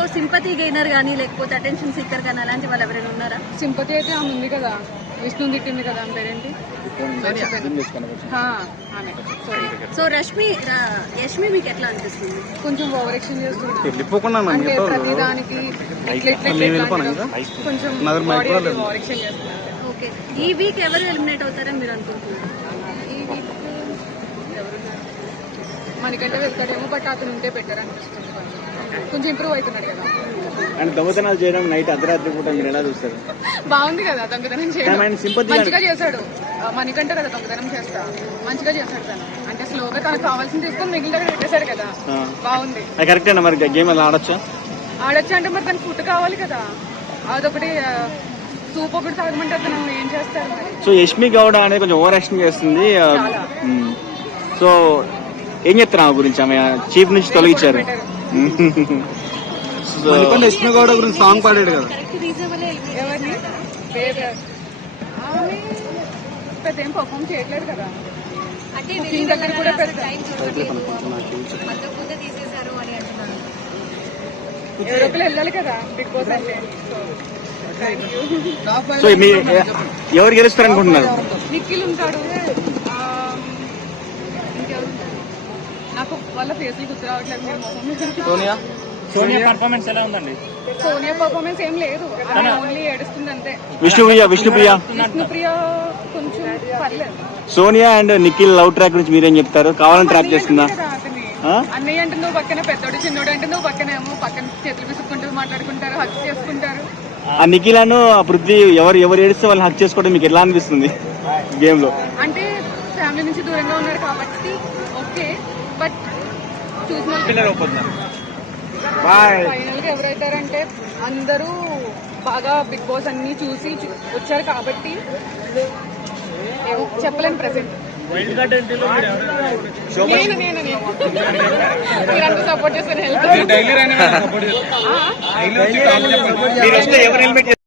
Sympathy gainer కానీ లేకపోతే attention seeker కానీ అలాంటి వాళ్ళు ఎవరైనా ఉన్నారా? సింపతి అయితే ఆమె ఉంది కదా, విష్ణు తిట్టింది కదా, ఆమె పేరేంటి? సో యష్మి మీకు ఎట్లా అనిపిస్తుంది? కొంచెం ఓవర్ యాక్షన్ చేస్తుంది అంటే ప్రతిదానికి కొంచెం ఓవర్ యాక్షన్ చేస్తుంది. ఓకే, ఈ వీక్ ఎవరు ఎలిమినేట్ అవుతారని మీరు అనుకుంటున్నారు? ఈ వీక్ మనకంటే వెళ్తాడేమో, బట్ అతను ఉంటే బెటర్ అనిపిస్తుంది. కొంచెం ఇంప్రూవ్ అవుతున్నాడు కదా. అండ్ దొంగతనాలు చేయడం నైట్ అర్ధరాత్రి పూట మీరు ఎలా చూస్తారు? బాగుంది కదా దొంగతనం చేయడం, మంచిగా చేశాడు. మనకంటే కదా దొంగతనం చేస్తా, మంచిగా చేశాడు తను. అంటే స్లోగా తనకు కావాల్సింది తీసుకొని మిగిలిన దగ్గర పెట్టేశారు కదా, బాగుంది. కరెక్ట్ అండి. మరి గేమ్ అలా ఆడొచ్చా అంటే మరి తనకు ఫుడ్ కావాలి కదా, అదొకటి సూప్ ఒకటి తాగమంటే అతను ఏం చేస్తారు మరి. సో యష్మి గౌడ అనేది కొంచెం ఓవర్ యాక్షన్ చేస్తుంది. సో ఏం చెప్తారు ఆమె గురించి? ఆమె చీఫ్ నుంచి తొలగించారు. యష్మి గౌడ గురించి సాంగ్ పాడాడు కదా. ఎవరిని పెద్ద ఏం పర్ఫామ్ చేయట్లేదు కదా. దగ్గర కూడా ఎవరొకరు వెళ్ళాలి కదా బిగ్ బాస్ అంటే. సో ఎవరు గెలుస్తారు అనుకుంటున్నారు? నిఖిల్ ఉంటాడు, ఇంకెవరు నాకు వాళ్ళ ఫేస్లు గుర్తు రావట్లేదు. సోనియా పర్ఫార్మెన్స్ ఎలా ఉందండి? సోనియా పర్ఫార్మెన్స్ ఏం లేదు, ఓన్లీ ఏడుస్తుంది అంతే. విష్ణుప్రియ కొంచెం పర్లేదు. Sonia and Nikhil love track గురించి మీరేం చెప్తారు? కావాలని ట్రాక్ చేస్తుందా? అన్నయ్య అంటే నువ్వు పక్కన, పెద్దోడు చిన్నోడు అంటే నువ్వు పక్కన, ఏమో పక్కన చేతులు విసుక్కుంటూ మాట్లాడుకుంటారు, హక్ చేసుకుంటారు. ఆ నిఖిల్ అను పృథ్వీ ఎవరు ఏడిస్తే వాళ్ళు హక్ చేసుకోవడం మీకు ఎలా అనిపిస్తుంది గేమ్ లో? అంటే ఫ్యామిలీ నుంచి దూరంగా ఉన్నారు కాబట్టి ఓకే, బట్ చూసిన ఫైనల్ గా ఎవరైతారంటే అందరూ బాగా బిగ్ బాస్ అన్ని చూసి వచ్చారు కాబట్టి చెప్పలేను ప్రెసెంట్. నేను మీరంతా సపోర్ట్ చేస్తారు.